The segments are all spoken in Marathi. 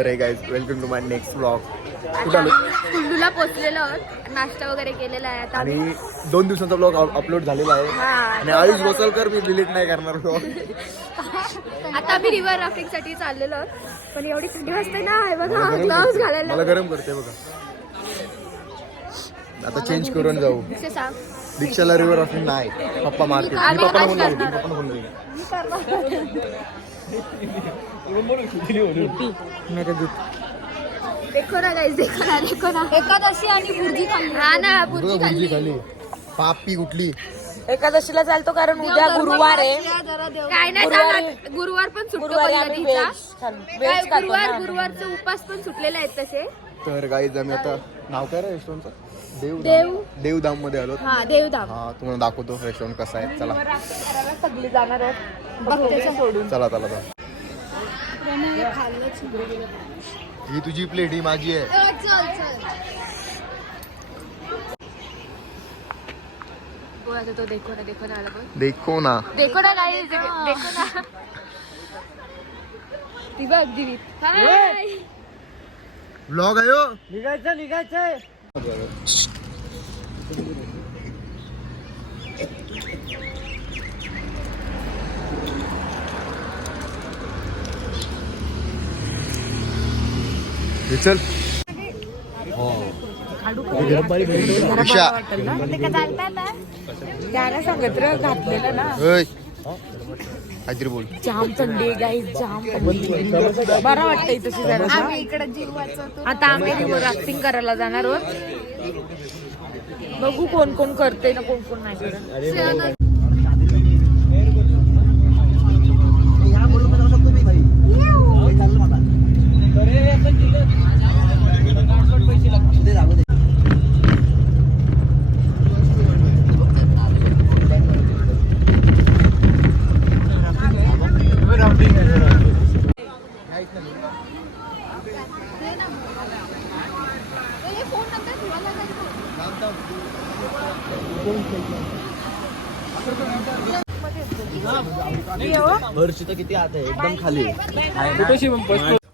अरे guys welcome to my next vlog. कुठं आलो? कुल्लूला पोहोचलेलो आहोत. नाश्ता वगैरे केलेला आहे आता आणि 2 दिवसांचा व्लॉग अपलोड झालेला आहे. आणि आयुष गोसलकर मी डिलीट नाही करणार व्लॉग. आता आम्ही रिव्हर राफ्टिंग साठी चाललेलो आहोत. पण एवढी थंडी वाजते ना, हे बघा ग्लोव्स घालायला. मला गरम करते बघा. आता चेंज करून जाऊ. ते सांग. दीक्षाला रिव्हर राफ्टिंग नाही. पप्पा मारतील. मी पप्पाला बोललो. देखो ना गाइस, देखो ना. एकादशी आणि भुर्जी खाल्ली. हा ना, भुर्जी खाल्ली. पापी कुठली एकादशीला चालतो कारण उद्या गुरुवार आहे. काय नाही चालत. गुरुवार पण सुटतो नदीचा. गुरुवारचा उपास पण सुटलेले आहेत तसे. तर गाईज आम्ही आता नाव काय रे रेस्टॉरंटचं? देवधाम मध्ये आलो. हा देवधाम. हा तुम्हाला दाखवतो रेस्टॉरंट कसं आहे. चला सगळी जाणार आहेत सोडून. चला चला चला. ही तुझी प्लेट ही माझी आहे. तो देखो ना आला बघ. देखो ना गाइस, देखो ना. ती बघ दिवीत. हाय. व्लॉग आहे हो. निघायचं चल रिक्षा त्याला सांगत घातलेलं ना. काहीतरी बोल. जाम थंडी गाईस, जाम थंडी. बरं वाटतंय तशी जरा. आता आम्ही रिव्हर राफ्टिंग करायला जाणार आहोत. बघू कोण कोण करते ना कोण कोण नाही करत. वर्ष तर किती आता एकदम खाली.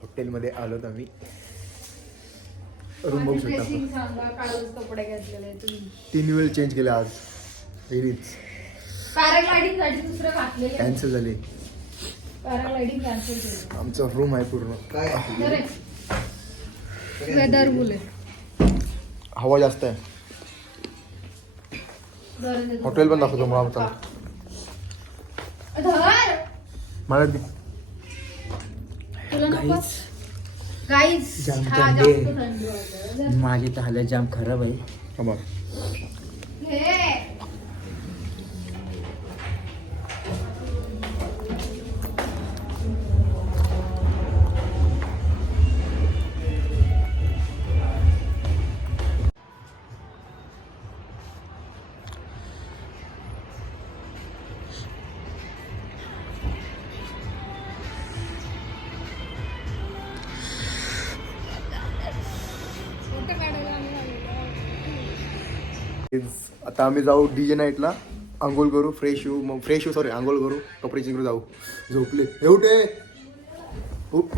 हॉटेल मध्ये आलो आम्ही. रूम बघू शकता. 3 वेळ चेंज केले आज. पॅराग्लायडिंग साठी दुसरं घातलेलं. कॅन्सल झाले. पॅराग्लायडिंग कॅन्सल केलं. आमचा रूम आहे पूर्ण. वेदर बुले. हवा जास्त आहे. हॉटेल पण दाखवतो मला आमचा. मला गाईस जाम थंडी. माझी तर हालत जाम खराब आहे. बघ आता आम्ही जाऊ डीजे नाईटला. आंघोळ करू, फ्रेश होऊ. आंघोळ करू, कपडे चिंगरू, जाऊ. झोपले एवढे. उठ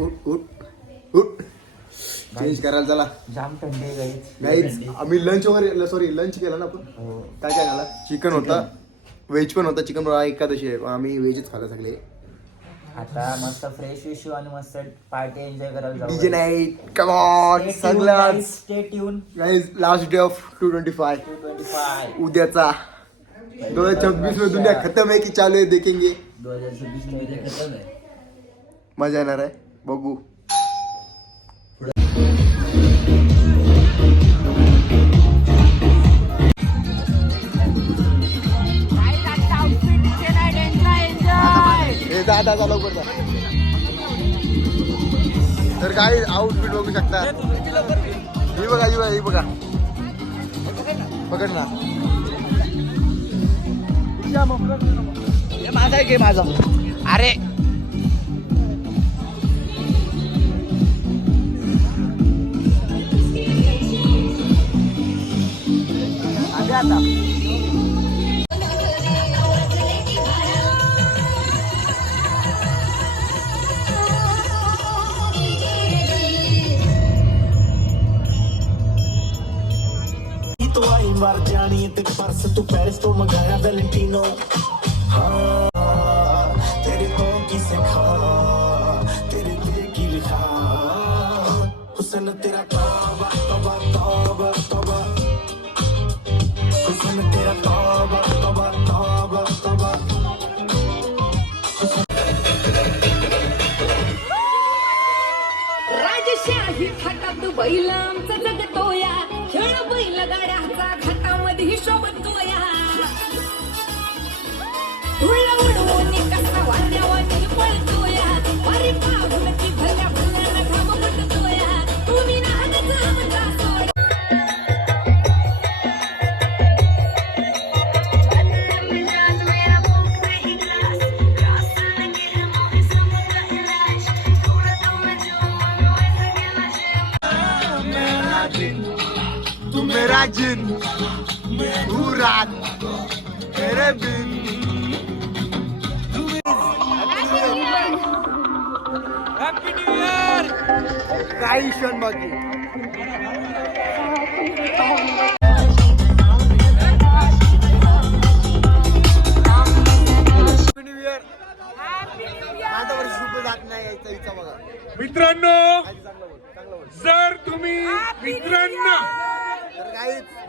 चेंज करायला चला. जाम थंडी आहे गाईज आम्ही लंच केला ना आपण. काय काय झाला? चिकन होता, व्हेज पण होता. चिकन एकादशी आहे, आम्ही व्हेजच खाल्लं सगळे. आता मस्त फ्रेश विशू आणि मस्त पार्टी एन्जॉय करायला जाऊ. डीजे नाईट कम ऑन सगळं. Stay tune guys last day of 225. उद्याचा 2026 में दुनिया खत्म है की चालू है देखेंगे. 2026 मध्ये खतम आहे. मजा येणार आहे. बघू. दादा लवकर जा. तर काय आउटफिट बघू शकता. ही बघा पकड ना. माझा आहे माझा. अरे आता है ते पर्स तू पेरिस तो मंगाया वैलेंटिनो हाँ तेरे को की सिखा तेरे दिल की लिखा हुस्न तेरा तौबा तौबा तौबा तौबा हुस्न तेरा तौबा तौबा तौबा तौबा राजशाही थाटात बैल आमचा जगतोया खेळ बैल गाड्याचा घाटामध्ये शोभतोया धुळ उडवून कसा वाऱ्यावानी पळतोया वारी पाहून की भल्या भल्या घाम फुटतोया तुम्ही नाहनचा आमचा सोड तू मेरा जिन तू रात तेरे बिन हॅपी न्यू इयर काही क्षण बाकी हॅपी न्यू इयर आता वर्ष शुभ जात नाही यायचा इच्छा बघा मित्रांनो जर तुम्ही मित्रांना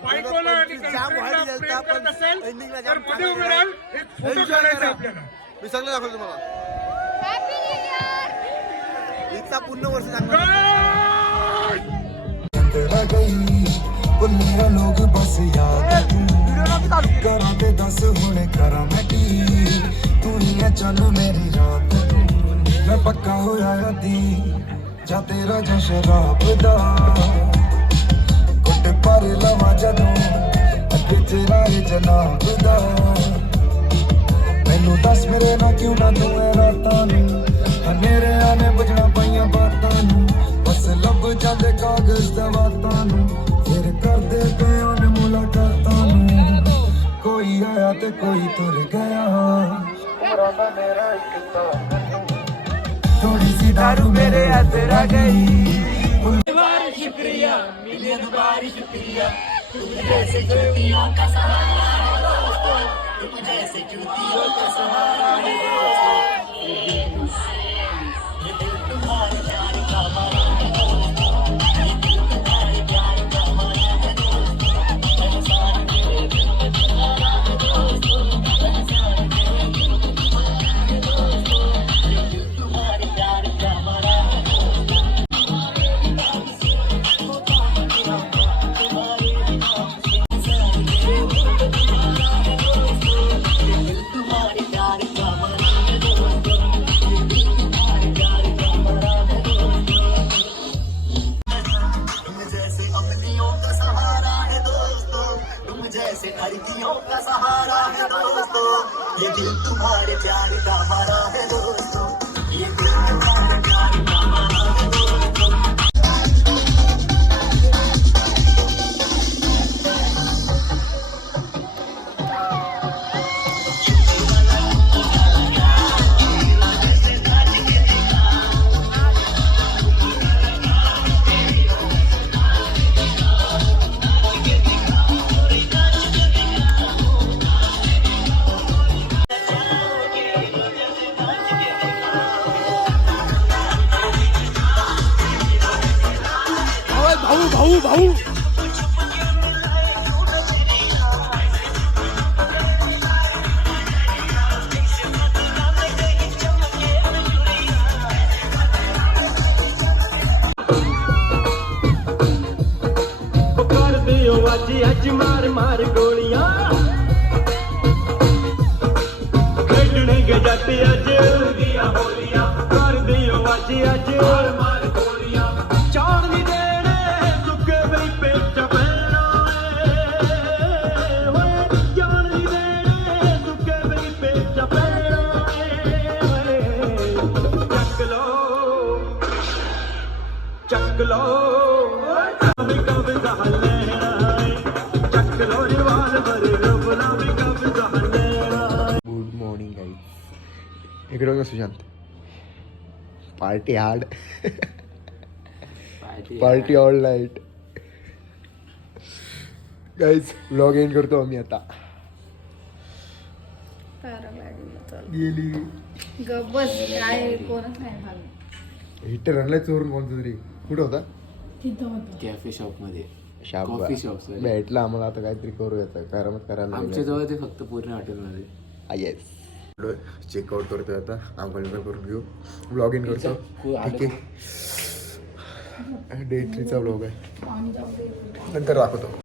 बायकोला आणि गर्लफ्रेंडला प्रेम करत असेल तर मध्ये उभे राहाल एक फोटो काढायचा आपल्याला मी सगळं दाखवतो तुम्हाला इच्छा पूर्ण वर्ष चांगला तेरा गई पुन्निया लोग बस याद तू करा ते दस हुणे करा मैं की तू ही है चल मेरी रात मैं पक्का होया दी जा तेरा जो शराब दा कुट पर लवा जदों अगे तेरा है जनाब दा मैनू दस मेरे ना क्यों ना तू है रातां नू हनेरे आने बजना पाइयां बातां नू बस लब जांदे कागज दा बातां नू फिर कर दे प्यार मुलाकातां नू कोई आया ते कोई तुर गया पूरा मैं मेरा एक तां थोड़ी सी दारू मेरे हाथ रह गई शुक्रिया मिलियन बार शुक्रिया तुम जैसे ज्योतियों का सहारा है दोस्तों तुम जैसे ज्योतियों का सहारा है दोस्तों ये दिल तुम्हारे प्यार का मारा है दोस्तों ये दिल तुम्हारे प्यार का मारा है दोस्तों एहसान मेरे दिल में तुम्हारा है दोस्तों एहसान मेरे दिल में तुम्हारा है दोस्तों ये दिल तुम्हारे प्यार का मारा है जैसे हरदियों का सहारा है दोस्तों ये दिल तुम्हारे प्यार का हमारा है दोस्तों ये दिल तुम्हारे प्यार का हमारा है दोस्तों भाऊ भाऊ भाऊ कर दियो वाजी अज मार मार गोलियां खेडने के जट अज दिया होलियां कर दियो वाजी अज मार मार गोलियां चाड़ दी देने सुके बई पेट पैना होए चाड़ दी देने सुके बई पेट पैना चक लो कब सहले चक लो रिवाल्वर रबला में कब सहले गुड मॉर्निंग गाईज इकडे बघा Sushant party hard party all night guys vlog end करतो आम्ही आता. गेली बस काय कोणच नाही हिटर आणलाय चोरून कोणतं तरी. कुठं होता? कॅफे शॉप मध्ये शाप Coffee shop, sorry. भेटला आम्हाला. आता काहीतरी करू येतं करामत करायला आमच्या जवळ ते फक्त पूर्ण हॉटेलमध्ये. येस चेकआउट करतोय आता. आंघोळ करून घेऊ. ब्लॉग इन करतो. ठीक आहे. डे 3चा ब्लॉग आहे. नंतर दाखवतो.